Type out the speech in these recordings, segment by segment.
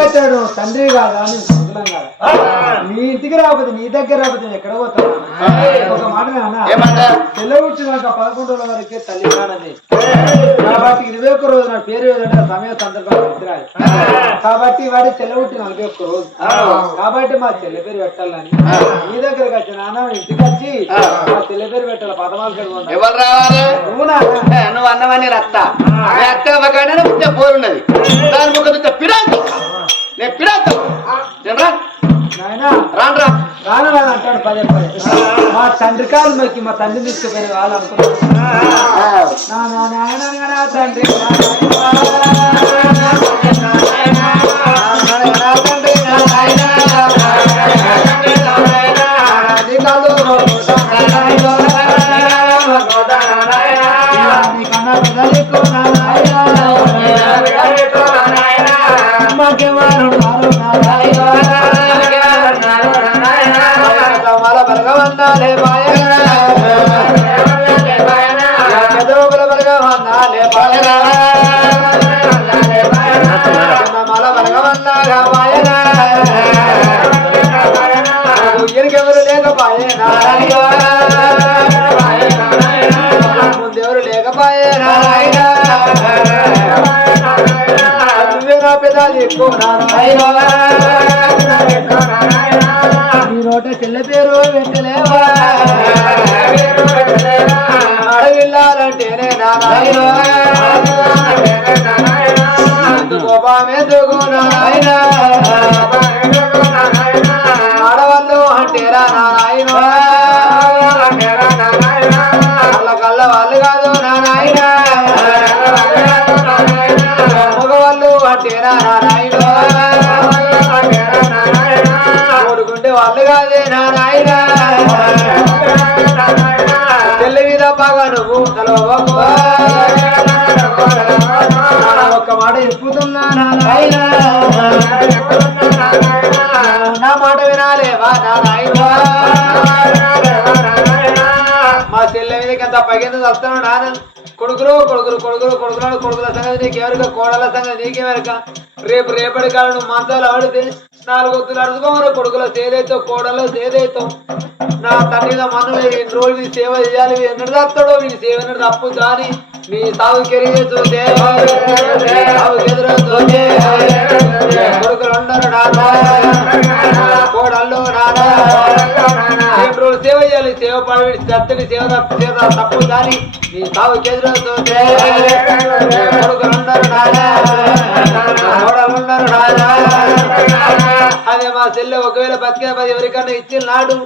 కట్టాడు తండ్రి కాదా నేను సంతులం కాదా. నీ ఇంటికి రాకపోతే నీ దగ్గర రాకపోతే నేను ఎక్కడ పోతాను? ఒక మాట తెల్లవుచ్చినాక పదకొండు రోజుల వరకే తల్లి కానని కాబట్టి ఇరవై ఒక్క రోజు నా పేరు ఏదంటే సమయ సందర్భంగా ఎత్తిరాలి కాబట్టి వాడి తెల్లవుట్టి నలభై ఒక్క రోజు. కాబట్టి మా చెల్లె పేరు పెట్టాలని నీ దగ్గరకు వచ్చి నాన్న ఇంటికి వచ్చి మా చెల్లె పేరు పెట్టాలి పదమాలు ఎవరు రావాలి? నువ్వు అన్నవని రత్త. అత్త పుట్టే పోరున్నది దాని ముఖం పిడాంతం నేను నాయనా రాను రా రాను రాను అంటాడు పదే పదే. మా తండ్రి కాలు మొక్కి మా తండ్రి తీసుకుపోయిన వాళ్ళు అనుకున్నారు నా నా నాయన నా తండ్రి. నీ నోట చెల్ల పేరు వెంటలేవా అడవిల్లాలంటేనే నాయన కోపమెందుకు నాయన ఆడవాళ్ళు ఒక మాట చెప్పుతున్నా నా మాట వినాలేవా నాయన మా చెల్లె మీదకి ఎంత పగిన వస్తాను నాన్న కొడుకులు కొడుకులు కొడుకులు కొడుకులు కొడుకుల సంగతి నీకెవరిక కోడల సంగతి నీకెవరిక రేపు రేపటి కాలం నువ్వు మంచాలు ఆడితే నాలుగు ఒత్తులు అడుచుకోమని కొడుకుల సేదైతో కోడలో సేదైతో. నా తండ్రి మనం ఎన్ని రోజులు సేవ చేయాలి. ఎన్నడు తప్పుతాడో వీడి సేవ ఎన్నడు తప్పు దాని నీ సాగు కెరిగే కొడుకులు ఉండరు నాన్న కోడళ్ళు నాన్న ఏం సేవ చేయాలి సేవ పడవి చత్తని సేవ తప్పు సేవ తప్పు దాని నీ సాగు ఎదురు కొడుకులు అదే మా చెల్లె ఒకవేళ బతికిన పది ఎవరికన్నా ఇచ్చిన నాడు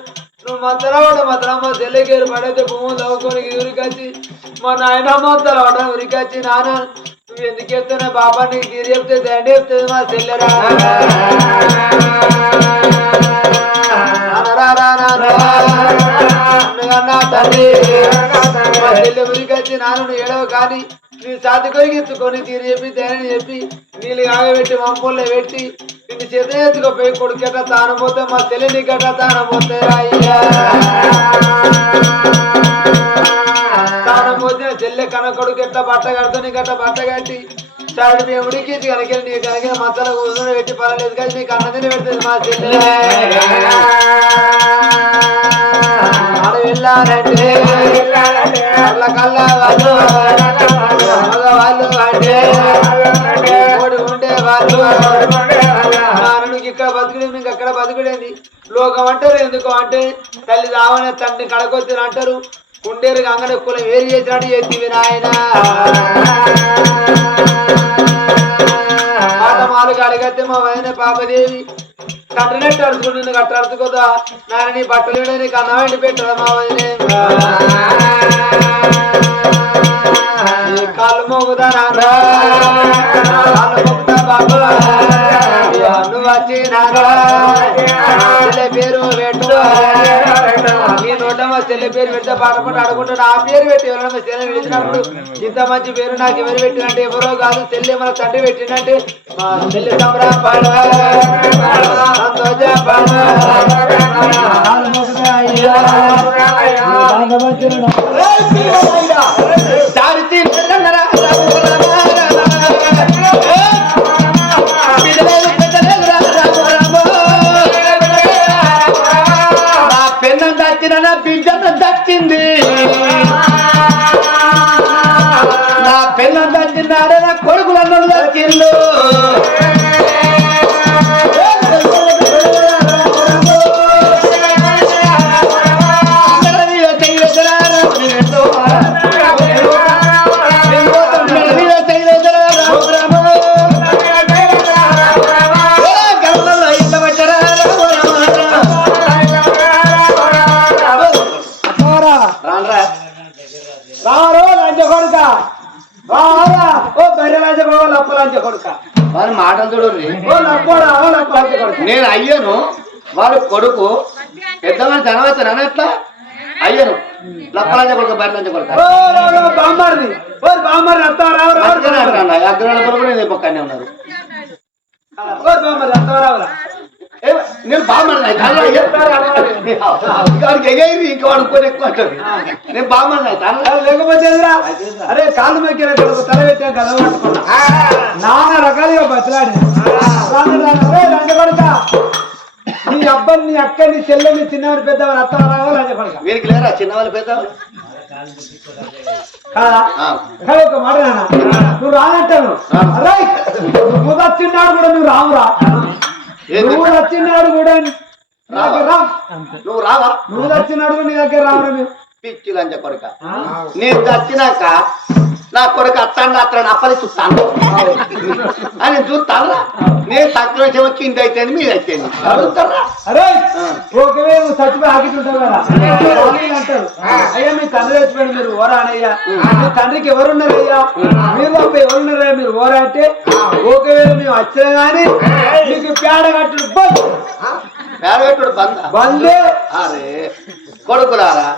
నువ్వు మంతరావాడు మంతరం మా చెల్లెకేరు పడైతే భూములు చదువుకొని ఊరికొచ్చి మా నాయనమ్మ తలవాడ ఊరికొచ్చి నాన్న నువ్వు ఎందుకు చెప్తున్నా బాబా నీకు తీరు చెప్తే దండి చెప్తుంది మా చెల్లెరా నాన్నరా నాన్న ఏడవ కానీ నీ సాతి కొరికి తీరు చెప్పి తేనని చెప్పి నీళ్ళు కాగబెట్టి మంపుల్లో పెట్టి నిన్ను చేత ఎత్తుకోపోయి కొడుకెట తాను పోతే మా చెల్లిని గట తాను పోతే అయ్యా తాను పోతే చెల్లె కన కొడుకు ఎట్లా బట్ట కడుతుంది గట్ట బట్ట కట్టి తాడు మేము ఉడికి కనుక నీ కనుక మద్దల కూర్చొని పెట్టి పర్వాలేదు కానీ నీకు అన్నదిని పెడుతుంది మా చెల్లె వెళ్ళాలంటే కళ్ళ కళ్ళ వాళ్ళు మగవాళ్ళు అంటే ఓడి ఉండే వాళ్ళు నానుడికి ఇక్కడ బతుకుడే మీకు అక్కడ బతుకుడేది? లోకం అంటారు ఎందుకు అంటే తల్లి రావనే తండ్రి కడకొచ్చిన అంటారు. కుండేరు అంగడ కులం వేరు చేసినట్టు చేతివి నాయన. మాలు కడిగతే మా వదిన పాపదేవి. కట్టనట్టు అడుచుకుంటుంది కట్ట అడుచుకోదా నాన్న నీ బట్టలు ఇవ్వడం నీకు అన్నం వండి పెట్టదా మా వదినే? చెల్లె పేరు పెడితే పాట పాట ఆడుకుంటా నా పేరు పెట్టి ఎవరైనా చెల్లె పెట్టినప్పుడు ఇంత మంచి పేరు నాకు ఎవరు పెట్టినంటే ఎవరో కాదు చెల్లె మన తండ్రి పెట్టినంటే మా చెల్లి సంబరపడ సంతోషపడ బిడ్డను దచ్చింది నా పిల్ల దచ్చినాడే నా కొడుకులను దచ్చిండు నేను అయ్యను. వాడు కొడుకు. పెద్దవాడు జనవచ్చు అట్లా అయ్యను. లప్పలంజ కొడుకు బయటలంజ కొడుకు. బామ్మర్ది. అగ్రహాల కొడుకు నేను పక్కనే ఉన్నారు ఏ, నేను ఇంకాడికి ఎగైరి ఇంకా ఎక్కువ అంటాడు నేను లేకపోతే అరే కాళ్ళు మెక్కిన తల పెట్టాం కదా పట్టుకున్నా. నానా రకాలుగా బతలాడి నీ అబ్బాయి నీ అక్క నీ చెల్లె నీ చిన్నవారి పెద్దవారు అత్త వీరికి లేరా చిన్నవాళ్ళు పెద్ద ఒక మాట నువ్వు రానంటాను. అరే నువ్వు వచ్చినాడు కూడా నువ్వు రావురా. నువ్వు వచ్చినాడు కూడా నువ్వు రావా? నువ్వు వచ్చినాడు కూడా నీ దగ్గర మేము పిచ్చి లంచ కొడుక నేను చచ్చినాక నా కొడుకు అత్తాను అత్తాను అప్పని చూస్తాను. అని చూస్తాను నేను తక్కువ వచ్చి ఇంత అయితే మీరు అయితే అడుగుతారా? అరే ఒకవేళ చచ్చిపోయి ఆకితుంటావు కదా. అంటారు. అయ్యా మీ తండ్రి చచ్చిపోయాడు మీరు ఓరా అనయ్యా. మీ తండ్రికి ఎవరున్నారు అయ్యా మీరు తప్ప ఎవరున్నారయ్యా మీరు ఓరా అంటే? ఒకవేళ మేము వచ్చినా గానీ మీకు పేడ కట్టుడు బంద్. పేరగట్టుడు బంద? బందే. అరే కొడుకులారా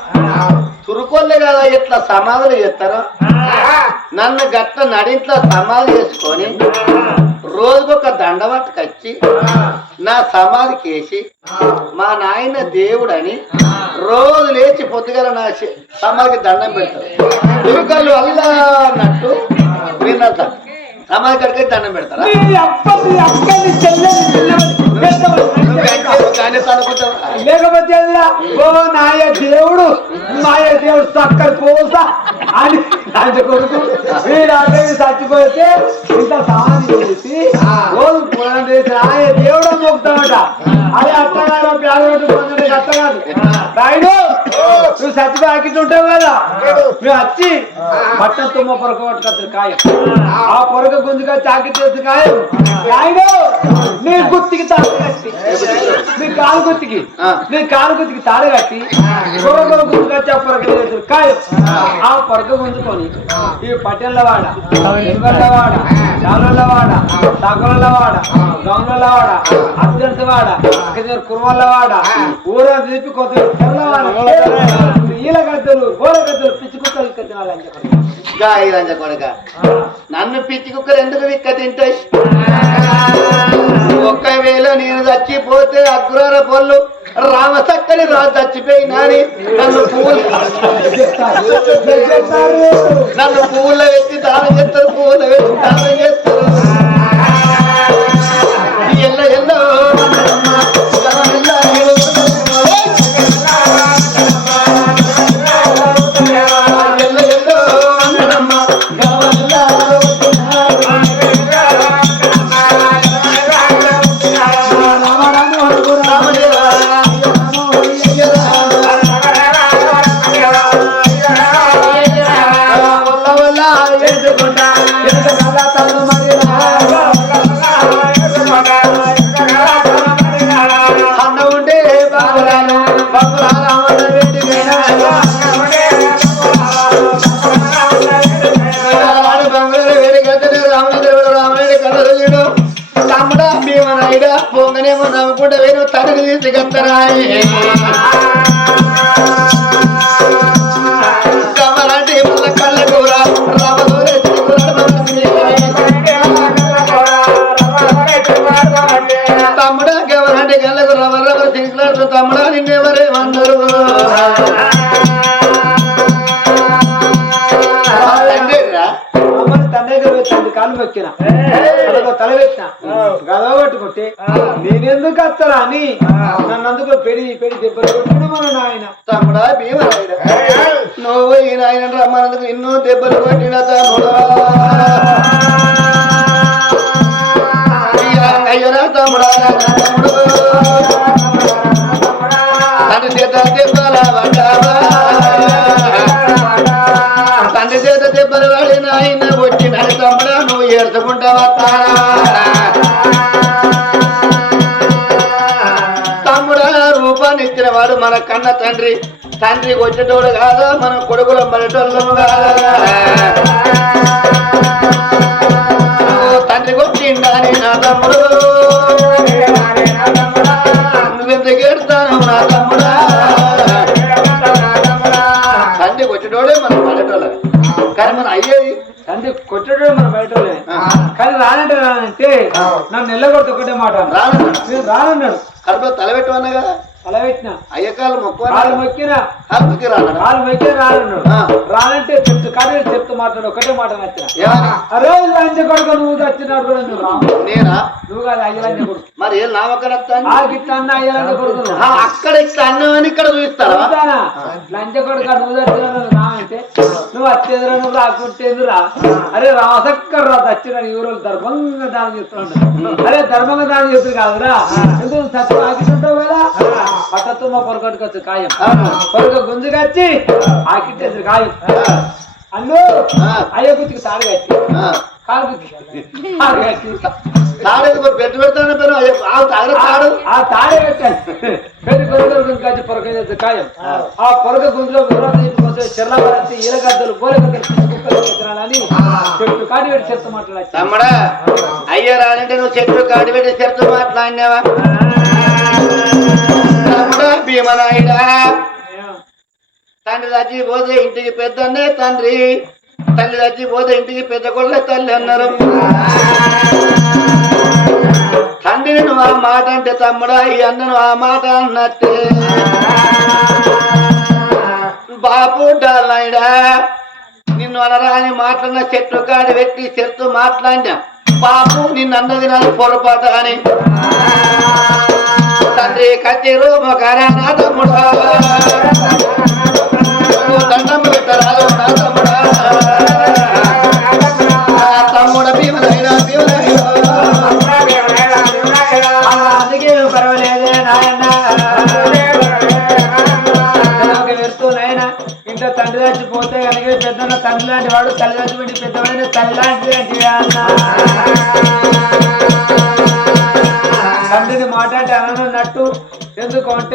తురుకోళ్ళే కదా ఇట్లా సమాధులు చేస్తారా? నన్ను గట్ల నడింట్లో సమాధి చేసుకొని రోజుకొక దండవట్టుకొచ్చి నా సమాధికి వేసి మా నాయన దేవుడని రోజు లేచి పొద్దుగల నా సమాధికి దండం పెడతాడు. తురుకళ్ళు అల్లా అన్నట్టు విన్నత సమాధి కడికి దండం పెడతారా? లేకపోతే ఓ నాయ దేవుడు మాయ దేవుడు చక్కర పోస అని ఆయన కొడుకు. వీడు అక్కడ చచ్చిపోతే ఇంత సమాధి చేసి రోజు పూజ చేసి నాయ దేవుడు మొక్కుతామట అదే అత్తగారు పేదవాడు పొందడానికి అత్త కాదు రాయుడు నువ్వు చచ్చిపోయి ఆకిట్టు ఉంటావు కదా? నువ్వు వచ్చి పట్టం తుమ్మ పొరక పట్టుకొస్తుంది కాయం ఆ. పొరక గుంజుగా చాకి చేసి కాయం నీ గుత్తికి తాడు కట్టి. నీ కాలు గుత్తికి. నీ కాలు గుత్తికి తాడు కట్టి. పొరక గుంజుకొచ్చి ఆ పొరక చేసి కాయం ఆ. పొరక గుంజుకొని ఈ పట్టెల వాడ వాడ చాలల వాడ తగల వాడ గౌనల వాడ అర్జెంట్ వాడ కుర్మల్ల వాడ ఊరా తీపి కొత్త ఈల పిచ్చి కుక్కలు కట్టినాలని చెప్పండి. కొడుక. నన్ను పిచ్చి కుక్కలు ఎందుకు విక్క తింటాయి? ఒక్కవేళ నేను చచ్చిపోతే అగ్రహార పొల్లు రామ చక్కని రాజు చచ్చిపోయినాని నన్ను పువ్వులు నన్ను పువ్వుల్లో ఎత్తి దానం చేస్తారు పువ్వుల్లో ఎత్తి దానం చేస్తారు. తండ్రిరా తండ్రి దగ్గర వచ్చి కాలు మొక్కిన అదొక తల పెట్టిన నేనెందుకు వస్తారా అని నన్ను అందుకు పెడి పెడి దెబ్బలు మన నాయన. తమ్ముడా భీమరాయుడు. నువ్వు ఈ నాయన రమ్మన్నందుకు ఎన్నో దెబ్బలు కొట్టిన తమ్ముడా. తండ్రి చేత దెబ్బల పడ్డావా? తండ్రి తమ్ముడా నువ్వు నిచ్చిన రూపాన్ని ఇచ్చిన వాడు మన కన్న తండ్రి. తండ్రి వచ్చేటోడు కాదా మన కొడుకుల పడేటోళ్ళం కాదా. తండ్రి కొట్టిండాని నా తమ్ముడు. కొట్టడం మన బయట కానీ రానంటే రానంటే నన్ను ఎల్లగొట్టు ఒకటే మాట. రాను నేను రానన్నాడు. కడుపులో తలబెట్టమన్నా కదా? అలా పెట్టిన అయ్యకాలు మొక్కువ కాలు మొక్కిన. హక్కుకి మొక్కిన రానన్నాడు. రానంటే చెప్తూ కానీ చెప్తూ మాట్లాడు ఒకటే మాట నచ్చిన. అరే లంచ కొడుకు నువ్వు చచ్చినాడు కూడా నువ్వు రాము నేనా? నువ్వు కాదు అయ్యలంచ కొడుకు. మరి ఏం నామకరత్తాను ఆ గిట్ల అన్న అయ్యలంచ కొడుకు అక్కడ ఇట్లా అన్నమని ఇక్కడ చూపిస్తారా? లంచ కొడుకు నువ్వు నువ్వు వచ్చేదిరా నువ్వు అరే రాసక్కర్ రా చచ్చిన ధర్మంగా దానం చేస్తున్నాడు. అరే ధర్మంగా దానం చేస్తుంది కాదురా. ఎందుకు చచ్చి ఆకిస్తుంటావు కదా? పట్టతో మా పొరగట్టుకొచ్చు ఖాయం. పొరగ గుంజుకొచ్చి ఆకిట్టేసి ఖాయం. అందు అయ్యో అయ్య గుర్తికి తాడు కట్టి. తాడేది బెడ్ పెడతాను పేరు? ఆ తాడు. ఆ తాడే పెట్టాను కొరకలు గుంజుకొచ్చి పొరగ చేస్తే ఖాయం ఆ. గుంజులో చెల్లబడి ఈలగద్దలు చెట్టు పెట్టి చెప్తూ మాట్లాడచ్చు తమ్ముడా అయ్యో రానంటే నువ్వు చెట్టు కాడి పెట్టి చెట్టు మాట్లాడినావా? తమ్ముడా భీమనాయుడా. తండ్రి చచ్చి పోతే ఇంటికి పెద్దన్నే తండ్రి. తల్లి చచ్చి పోతే ఇంటికి పెద్ద కొల్ల తల్లి అన్నారు. తండ్రి నువ్వు ఆ మాట అంటే తమ్ముడా ఈ అన్నను ఆ మాట అన్నట్టే. బాపు డాలైడా నిన్ను అనరాని మాట్లాడిన చెట్టు కాడి పెట్టి చెట్టు మాట్లాడినా. పాపు నిన్ను అన్నది నాకు పొరపాటు అని. తండ్రి కత్తిరు మొగరానా తమ్ముడా?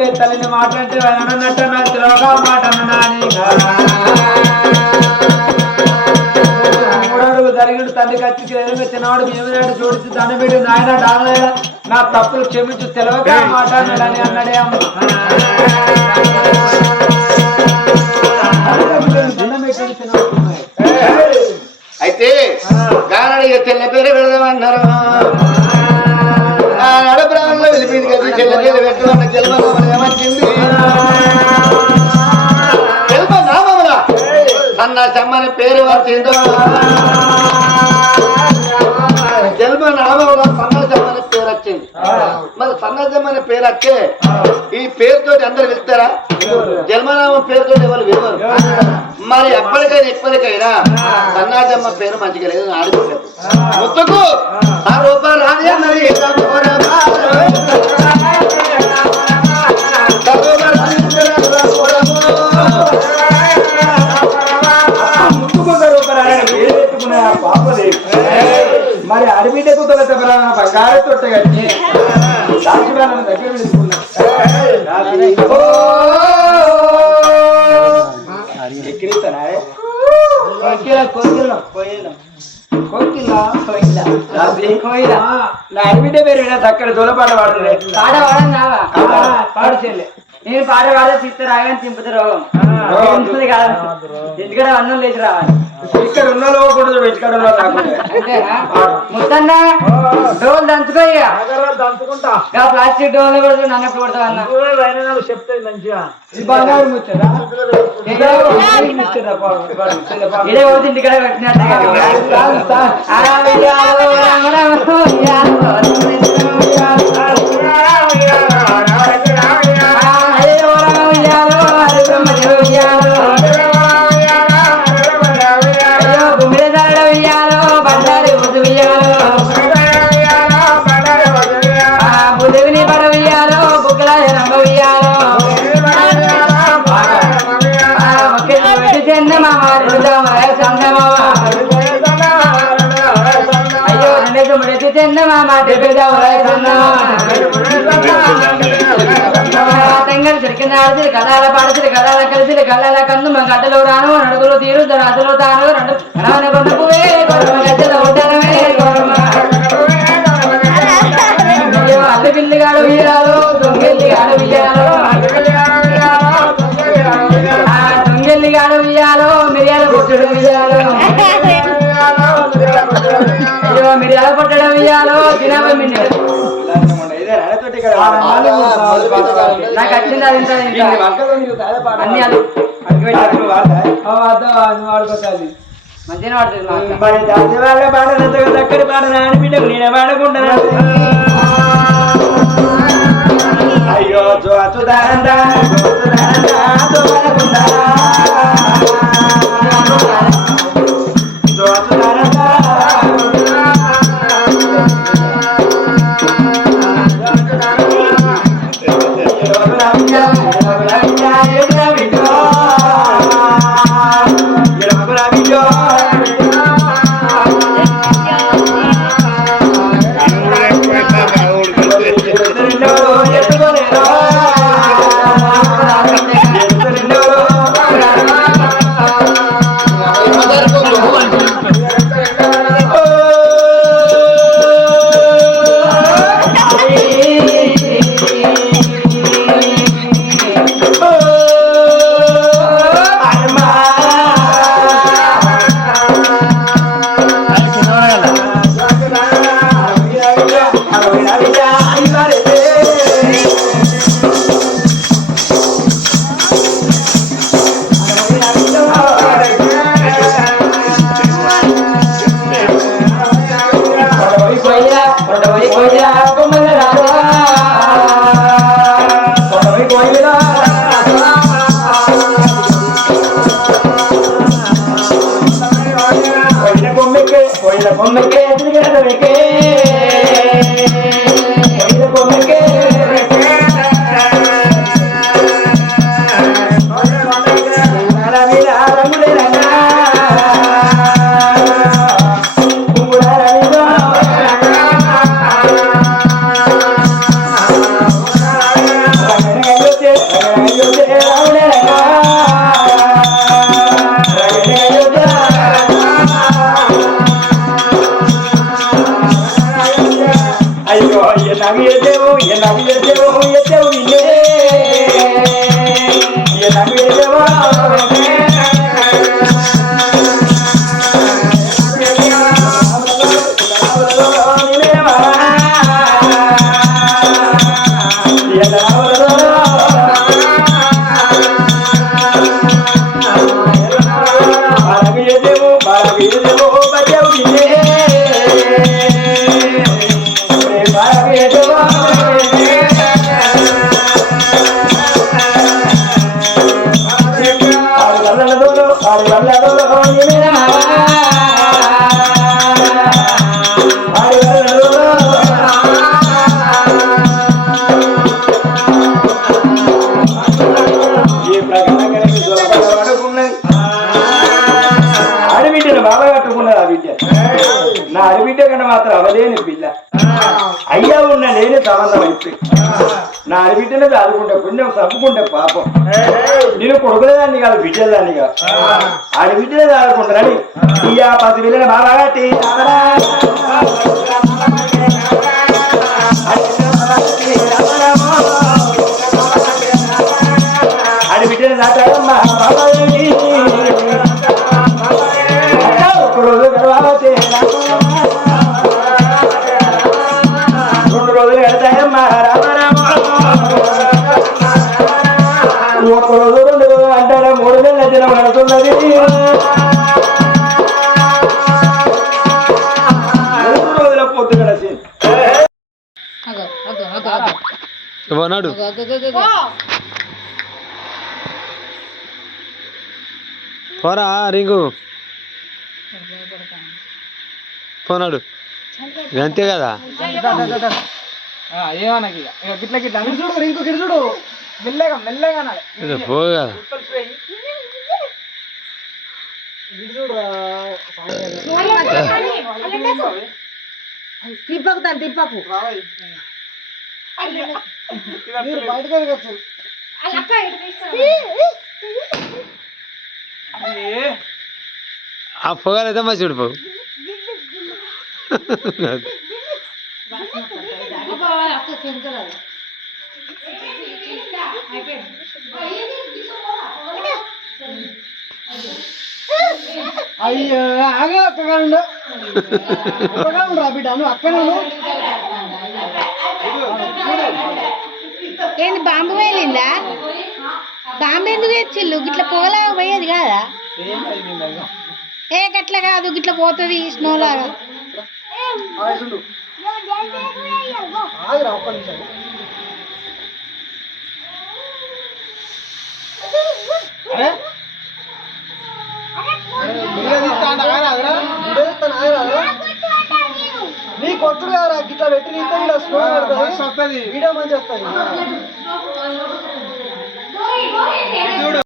ఎందుకు అంటే తల్లిని మాట్లాడితే అన్నట్టు నాకు తెలియక మాట అన్నాని మూడడుగు జరిగిన తల్లి కచ్చి ఎదురుగా తినవాడు మేము నాడు చూడిచి పెట్టి నాయన డాలయ్య నా తప్పులు క్షమించు తెలవక అన్నాడని అన్నాడే అమ్మ. అయితే గానడిగా చెల్ల పేరు పెడదామన్నారు వచ్చిందో జన్మ సమ్మని పేరు వచ్చింది. మరి సన్న సమ్మని పేరు వచ్చే ఈ పేరుతో అందరు వెళ్తారా జన్మనామం పేరుతో ఎవరు విలువరు మరి ఎప్పటికైనా ఎప్పటికైనా సన్నాజమ్మ పేరు మంచిగా లేదు అని ఆడుకోలేదు ముత్తుకు! ఆ. రూపాయలు రాని తొట్ట కట్టి దాచివాళ్ళని దగ్గర ఎక్కిరిస్తానా కోకిల కోకిల. కోకిల. నా అడవిట పేరు అక్కడ దొలపాట పాడుతుంది. పాట కావా పాడు చెల్లె. నేను పాట పాడే తీస్తే రాగానే తింపుతే రోగం కాదు ఎందుకంటే అన్నం లేచి రావాలి ఇక్కడ ఉన్న లోపల ఇక్కడ ముత్తన్న డోలు దంచుకో ఇక దంచుకుంటా ప్లాస్టిక్ డోలు కూడా నన్ను ఎప్పుడు కొడతావు అన్న చెప్తాయి మంచిగా ఇది బంగారు ముచ్చట ఇదే పోతే ఇంటికాడ పెట్టినట్టు చందమామ. తెంగలు చిరికిన ఆడసిరి కళాల పాడసిరి కళాల కలిసిరి కళాల కందు మా గడ్డలు రాను నడుగులు తీరు రాజులు తాను రెండు గజ్జల అయ్యో అల్లి పిల్లిగాడు ఉయ్యాలో దొంగెల్లిగాడు ఉయ్యాలో ఉయ్యాలో తినవ మిన్ని. నాకు వచ్చింది అది ఇంత. అన్ని అది వాడుకోవాలి మంచిగా పాడనంత పాడన అని బిడ్డకు నేనే అయ్యో আর నా ఆడబిడ్డనే చదువుకుంటే పుణ్యం చంపుకుంటే పాపం. నేను కొడుకునేదాన్ని కాదు బిడ్డదాన్ని కాదు. ఆడబిడ్డనే చదువుకుంటానని ఇయ్యా పది పిల్లని బాగా కట్టి పోనాడు పోరా రింగు. పోనాడు. అంతే కదా? ఏమనకి ఇక గిట్ల. గిట్ల గిట్ చూడు ఇంకో గిట్ చూడు. మెల్లగా మెల్లగా అనాలి ఇది పో కదా తిప్పకు తను తిప్పకు. మీరు బయటకు వెళ్ళచ్చు ఆ పొగలైతే మంచి చూడు పోవు అయ్యో ఆగే ఉండు బిడ్డ నువ్వు అక్కనే ఉండు ఏంది బాంబు వేలిందా? బాంబు ఎందుకు తెచ్చిల్లు గిట్ల పొగలాగా పోయేది కాదా? ఏ గట్ల కాదు గిట్ల పోతుంది స్నోలాగా ఆగుండు కొట్టుడు కదా గిట్లా పెట్టి నింటే ఇక్కడ స్లో పడుతుంది వీడియో మంచి వస్తుంది.